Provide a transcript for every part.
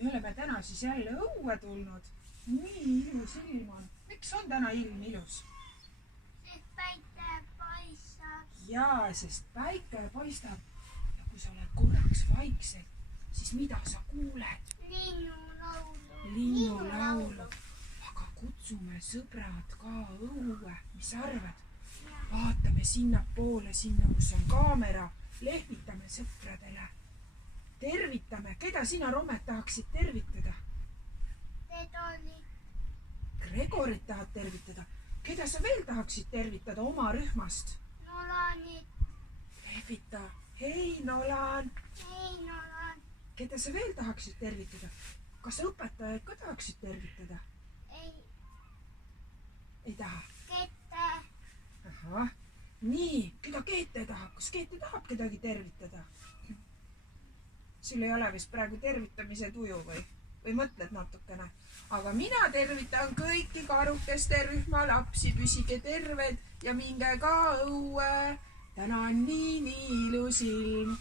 me oleme täna siis jälle õue tulnud. Nii ilus ilm on. Miks on täna ilm ilus? Sest päike paistab. Jaa, sest päike paistab. Ja kui sa oled korraks vaiksed, siis mida sa kuuled? Linnulaulu. Aga kutsume sõbrad ka õue. Mis sa arvad? Vaatame sinna poole, sinna kus on kaamera. Lehvitame sõpradele. Tervitame. Keda sina, Romet, tahaksid tervitada? Gregorit tahad tervitada. Keda sa veel tahaksid tervitada oma rühmast? Nolanit. Lehvita. Hei, Nolan. Hei, Nolan. Keda sa veel tahaksid tervitada? Kas sa õpetajaid ka tahaksid tervitada? Ei. Ei taha? Kette. Ahah. Nii, keda Keete tahab? Kas Keete tahab kedagi tervitada? Sul ei ole vist praegu tervitamise tuju või mõtled natukene? Aga mina tervitan kõiki karukeste rühma lapsi, püsige terved ja minge ka õue. Täna on nii ilus ilm.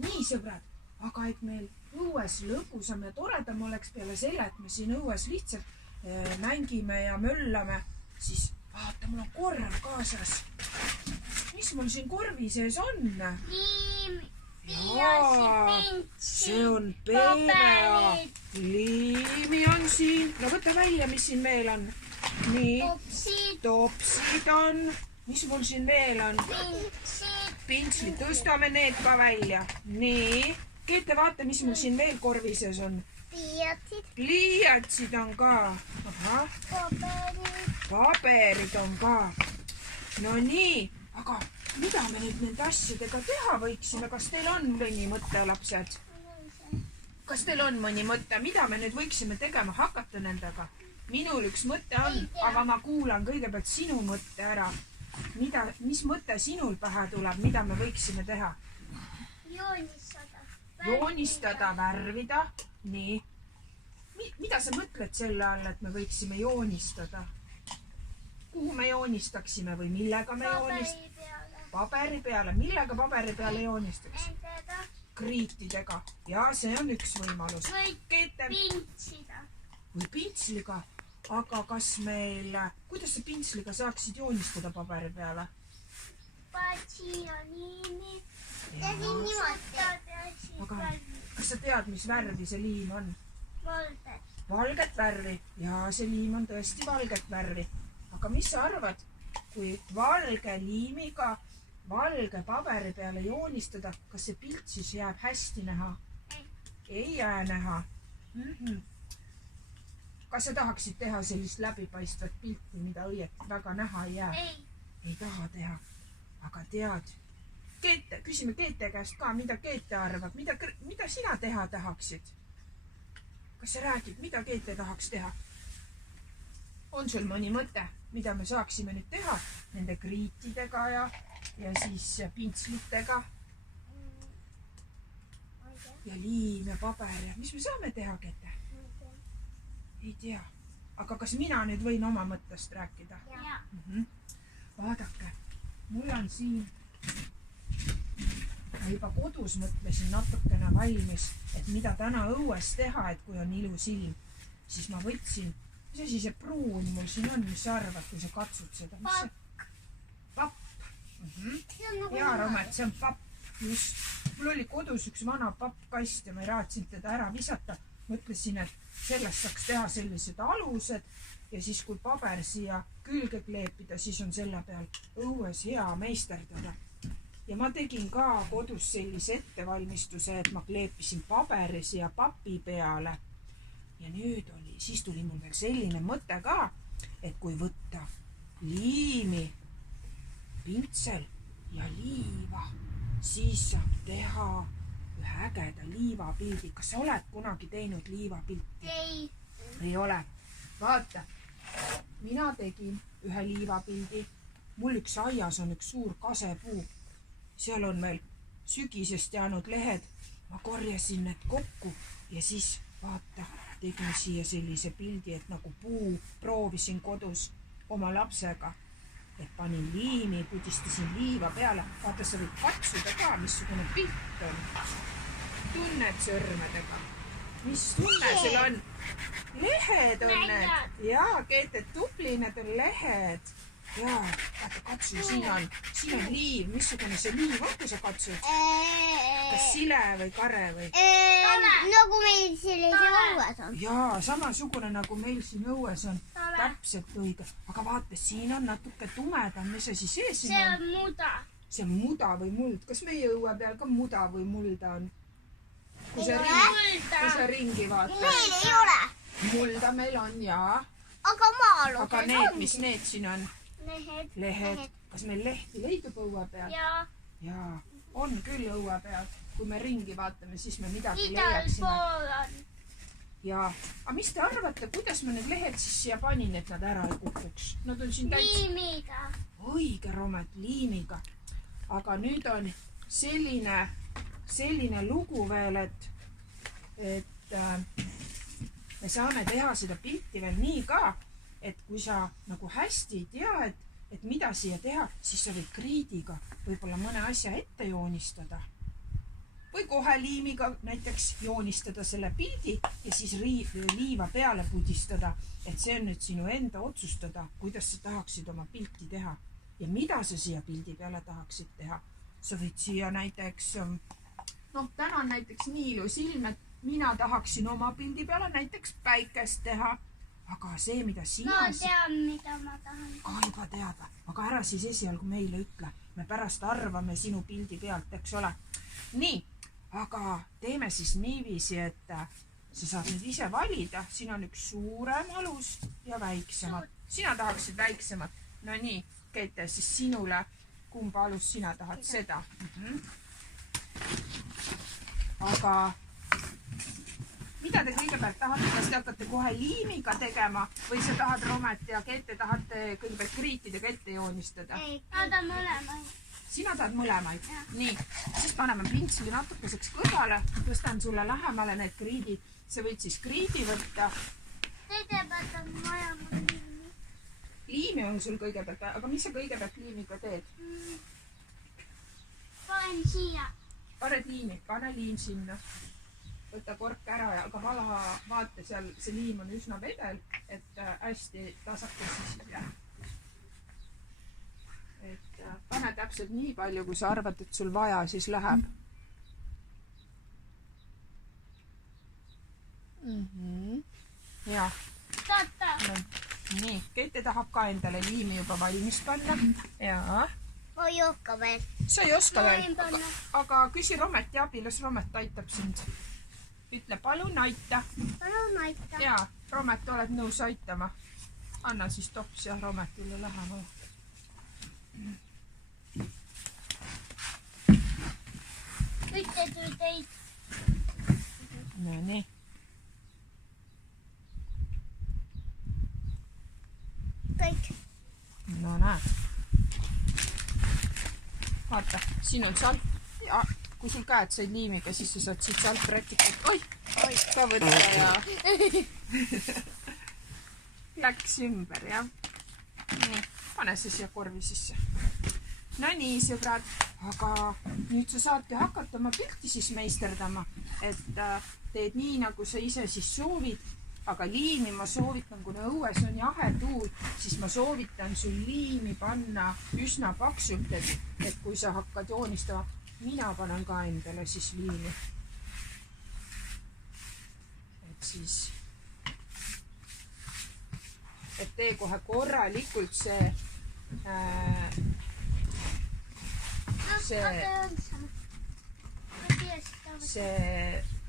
Nii, sõbrad, aga et meil õues lõbusam ja toredam oleks peale selle, et me siin õues lihtsalt mängime ja möllame, siis vaata, mul on korv kaasas. Mis mul siin korvi sees on? Jaa, see on PVA. Liimi on siin. No võta välja, mis siin veel on. Nii. Topsid on. Mis mul siin veel on? Pintslid. Tõstame need ka välja. Nii. Keete, vaata, mis mul siin veel korvi sees on. Pliiatsid on ka. Ahah. Paberid on ka. No nii, aga mida me nüüd nende asjadega teha võiksime? Kas teil on mõni mõte, lapsed? Kas teil on mõni mõte? Mida me nüüd võiksime tegema hakata nendega? Minul üks mõte on, aga ma kuulan kõigepealt sinu mõtte ära. Mis mõte sinul pähe tuleb, mida me võiksime teha? Joonistada, värvida. Nii. Mida sa mõtled selle all, et me võiksime joonistada? Kuhu me joonistaksime või millega me joonistaksime? Paberi peale. Millega paberi peale joonistaks? Kriitidega. Ja see on üks võimalus. Või pintsida. Või pintsliga. Aga kas meil... Kuidas sa pintsliga saaksid joonistada paberi peale? Patsi ja liimi. Aga kas sa tead, mis värvi see liim on? Valget. Valget värvi. Ja see liim on tõesti valget värvi. Aga mis sa arvad, kui valge liimiga valge paberi peale joonistada, kas see pilt siis jääb hästi näha? Ei jää näha. Kas sa tahaksid teha sellist läbipaistvat pilti, mida õieti väga näha ei jää? Ei taha teha. Aga tead, Keete, küsime Keete käest ka, mida Keete arvab, mida sina teha tahaksid? Kas sa räägid, mida Keete tahaks teha? On sul mõni mõte, mida me saaksime nüüd teha nende kriitidega ja siis pintslitega ja liim ja paber ja mis me saame teha, Keete? Ei tea. Aga kas mina nüüd võin oma mõttest rääkida? Vaadake, mul on siin, ma juba kodus mõtlesin natukene valmis, et mida täna õues teha, et kui on ilus ilm, siis ma võtsin, mis asi see pruun mul siin on, mis sa arvad, kui sa katsud seda? Papp. Jaa, Romet, see on papp. Just. Mul oli kodus üks vana pappkast ja ma ei raatsinud teda ära visata. Mõtlesin, et sellest saaks teha sellised alused ja siis kui paber siia külge kleepida, siis on selle peal õues hea meisterdada. Ja ma tegin ka kodus sellise ettevalmistuse, et ma kleepisin paberi siia papi peale. Ja nüüd siis tuli mul veel selline mõte ka, et kui võtta liimi, pintsel ja liiva, siis saab teha ühe ägeda liivapildi. Kas sa oled kunagi teinud liivapilti? Ei ole. Vaata, mina tegin ühe liivapildi. Mul üks aias on üks suur kasepuu. Seal on meil sügisest jäänud lehed. Ma korjasin need kokku ja siis vaata, tegin siia sellise pildi, et nagu puu proovisin kodus oma lapsega. Et panin liimi, pudistasin liiva peale. Vaata, sa võid katsuda ka, missugune pilt on. Tunned sõrmedega. mis tunne sul on? Lehed on need. Jaa, Keete, tubli, need on lehed. Jaa, vaata, katsu, siin on liiv. Missugune see liiv on, kui sa katsud? Kas sile või kare või? Nagu meil sellise õues on. Jaa, samasugune nagu meil siin õues on. Täpselt õige. Aga vaata, siin on natuke tumedam. Mis see siis sees siin on? See on muda. See on muda või muld. Kas meie õue peal ka muda või mulda on? Kui sa ringi vaatad. Meil ei ole. Mulda meil on, jaa. Aga maaluses Aga need, mis need siin on? Lehed. Kas meil lehti leidub õue peal? Jaa, on küll õue peal. Kui me ringi vaatame, siis me midagi leiaksime. Igal pool on. Jaa. Aga mis te arvate, kuidas ma need lehed siis siia panin, et nad ära ei kukuks? Nad on siin Liimiga. Õige, Romet, liimiga. Aga nüüd on selline lugu veel, et me saame teha seda pilti veel nii ka, et kui sa nagu hästi ei tea, et mida siia teha, siis sa võid kriidiga võib-olla mõne asja ette joonistada. Või kohe liimiga näiteks joonistada selle pildi ja siis liiva peale pudistada, et see on nüüd sinu enda otsustada, kuidas sa tahaksid oma pilti teha. Ja mida sa siia pildi peale tahaksid teha? Sa võid siia näiteks, täna on näiteks nii ilus ilm, et mina tahaksin oma pildi peale näiteks päikest teha. Aga see, mida sina... Ma tean, mida ma tahan. Juba teada. Aga ära siis esialgu meile ütle. Me pärast arvame sinu pildi pealt, eks ole. Nii, aga teeme siis niiviisi, et sa saad nüüd ise valida. Siin on üks suurem alus ja väiksemad. Sina tahaksid väiksemad. No nii, Keete, siis sinule, kumba alus sina tahad? Seda. Aga mida te kõigepealt tahate? Kas te hakkate kohe liimiga tegema või sa tahad, Romet ja Keete, tahate kõigepealt kriitidega ette joonistada? Ei, tahan mõlemaid. Sina tahad mõlemaid? Nii, siis paneme pintsli natukeseks kõrvale, tõstan sulle lähemale need kriidid. Sa võid siis kriidi võtta. Kõigepealt on vaja mul liimi. Liimi on sul kõigepealt, aga mis sa kõigepealt liimiga teed? Panen siia. Paned liimi, pane liim sinna. Võta kork ära, aga vala vaate seal, see liim on üsna vedel, et hästi tasakesi siis jää. Et pane täpselt nii palju, kui sa arvad, et sul vaja siis läheb. Ja. Nii, Keete tahab ka endale liimi juba valmis panna. Jaa. Ma ei oska veel. Sa ei oska veel, aga küsi Rometi abi, las Romet aitab sind. Ütle, palun aita. Palun aita. Jaa, Romet, oled nõus aitama. Anna siis tops ja Rometile lähemale. Ütle teid. No nii. Kõik. No näed. Vaata, siin on salp. Ja kui sul käed said liimiga, siis sa saad siit salprätikut. Oi, ka võtta ja läks ümber, jah. Nii, pane see siia korvi sisse. No nii, sõbrad, aga nüüd sa saate hakata oma pilti siis meisterdama, et teed nii, nagu sa ise siis soovid. Aga liimi ma soovitan, kuna õues on jahe tuul, siis ma soovitan sul liimi panna üsna paksult, et kui sa hakkad joonistama, mina panen ka endale siis liimi. Et siis, et tee kohe korralikult see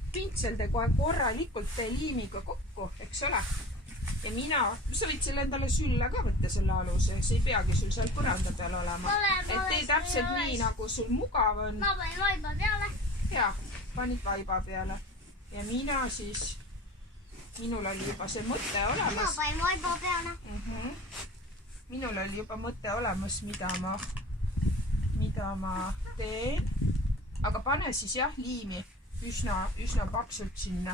pintsel tee kohe korralikult tee liimiga kokku, eks ole. Ja mina, sa võid selle endale sülle ka võtta selle aluse, see ei peagi sul seal põranda peal olema. Et tee täpselt nii, nagu sul mugav on. Ma panin vaiba peale. Jaa, panid vaiba peale. Ja mina siis, minul oli juba see mõte olemas. Ma panin vaiba peale. Minul oli juba mõte olemas, mida ma teen. Aga pane siis jah liimi üsna paksult sinna.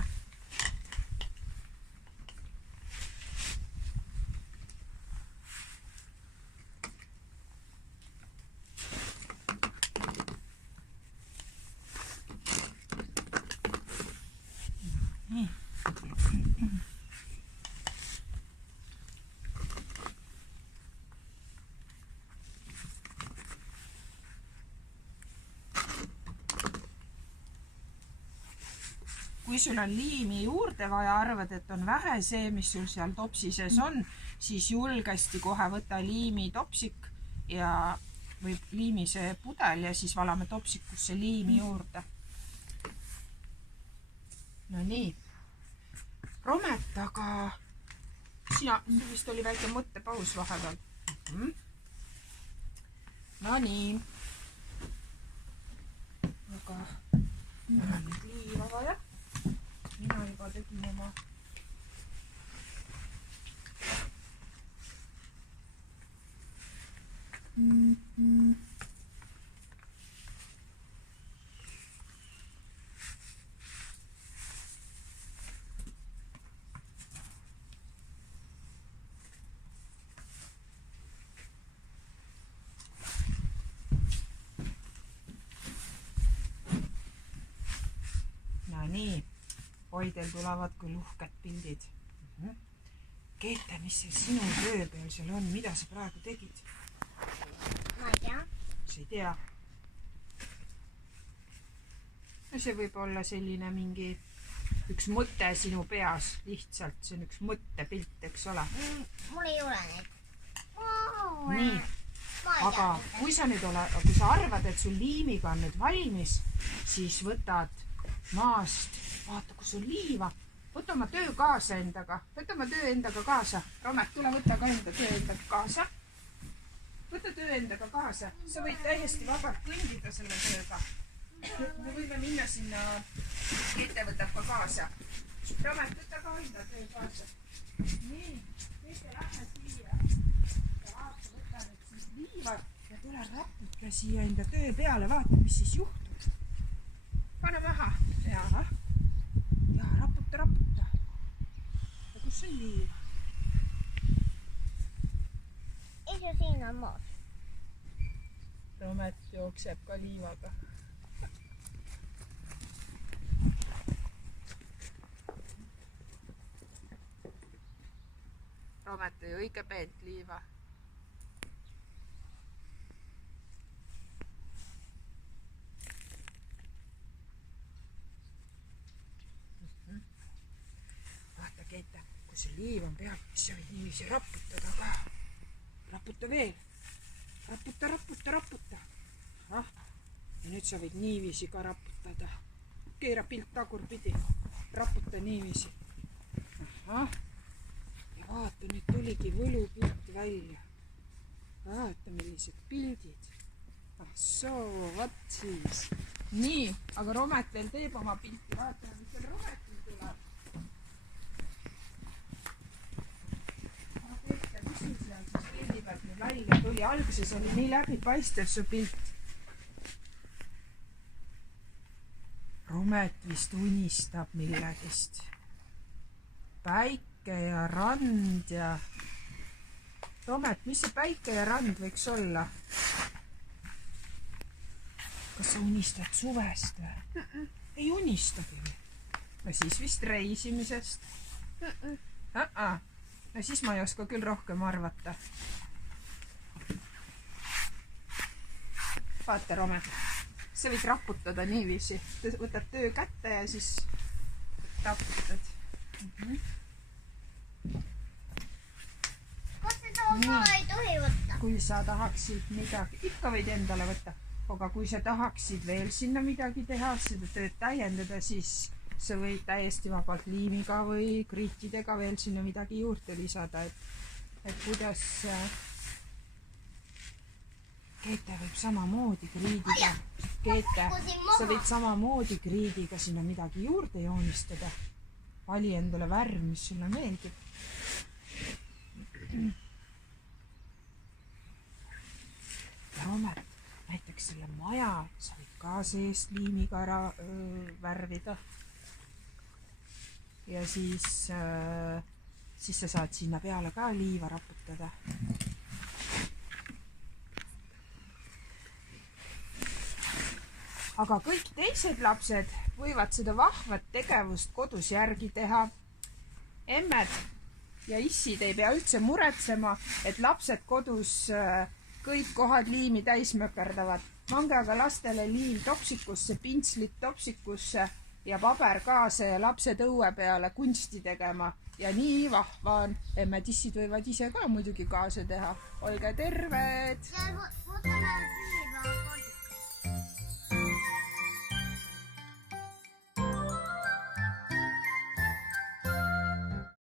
Nii. kui sul on liimi juurde vaja, arvad, et on vähe see, mis sul seal topsi sees on, siis julgesti kohe võta liimi topsik või liimi see pudel ja siis valame topsikusse liimi juurde. No nii. Romet, aga sul vist oli väike mõttepaus vahepeal. No nii. Aga mul on nüüd liiva vaja. Mina juba tegin oma nii, Oidel tulevad küll uhked pildid. Keete, mis see sinu töö peal seal on? Mida sa praegu tegid? Ma ei tea. Sa ei tea? No see võib olla selline mingi üks mõte sinu peas. Lihtsalt see on üks mõttepilt, eks ole? Mul ei ole neid. Nii, aga kui sa arvad, et sul liimiga on nüüd valmis, siis võtad maast, vaata, kus on liiva, võta oma töö kaasa endaga, Romet, tule võta ka enda töö endaga kaasa, sa võid täiesti vabalt kõndida selle tööga, me võime minna sinna, Keete võtab ka kaasa, Romet, võta ka enda töö kaasa, nii, Keete lähe siia, võta nüüd siis liiva ja tule raputa siia enda töö peale, vaata, mis siis juhtub. Pane maha. Ja, raputa. Ja kus on liiv? Isu siin on moos. Romet jookseb ka liivaga. Romet tõi õige peent liiva. Keete, kui see liiv on peal, siis sa võid niiviisi raputada ka. Raputa veel. Raputa. Ja nüüd sa võid niiviisi ka raputada. Keera pilt tagurpidi. Raputa niiviisi. Ja vaata, nüüd tuligi võlupilt välja. Vaata, millised pildid. Soo, vaat siis. Nii, aga Romet veel teeb oma pilti. Vaata, mis seal Rometil tuleb. Välja tuli, alguses oli nii läbipaistev su pilt. Romet vist unistab millegist. Päike ja rand ja... Romet, mis see päike ja rand võiks olla? Kas sa unistad suvest või? Ei unistagi või? No siis vist reisimisest. No siis ma ei oska küll rohkem arvata. Vaata, Romet, sa võid raputada niiviisi. Võtad töö kätte ja siis raputad. Kas seda oma ei tohi võtta? Kui sa tahaksid midagi, ikka võid endale võtta. Aga kui sa tahaksid veel sinna midagi teha, seda tööd täiendada, siis sa võid täiesti vabalt liimiga või kriitidega veel sinna midagi juurde lisada. Et kuidas... Keete võib samamoodi kriidiga. Keete, sa võid samamoodi kriidiga sinna midagi juurde joonistada. Vali endale värv, mis sulle meeldib. Romet, näiteks selle maja sa võid ka seest liimiga ära värvida. Ja siis sa saad sinna peale ka liiva raputada. Aga kõik teised lapsed võivad seda vahvat tegevust kodus järgi teha. Emmed ja issid ei pea üldse muretsema, et lapsed kodus kõik kohad liimi täis mökerdavad. Pange aga lastele liim topsikusse, pintslit topsikusse ja paberkaase ja lapsed õue peale kunsti tegema ja nii vahva on. Emmetissid võivad ise ka muidugi kaase teha. Olge terved! Võtame pühipäeva.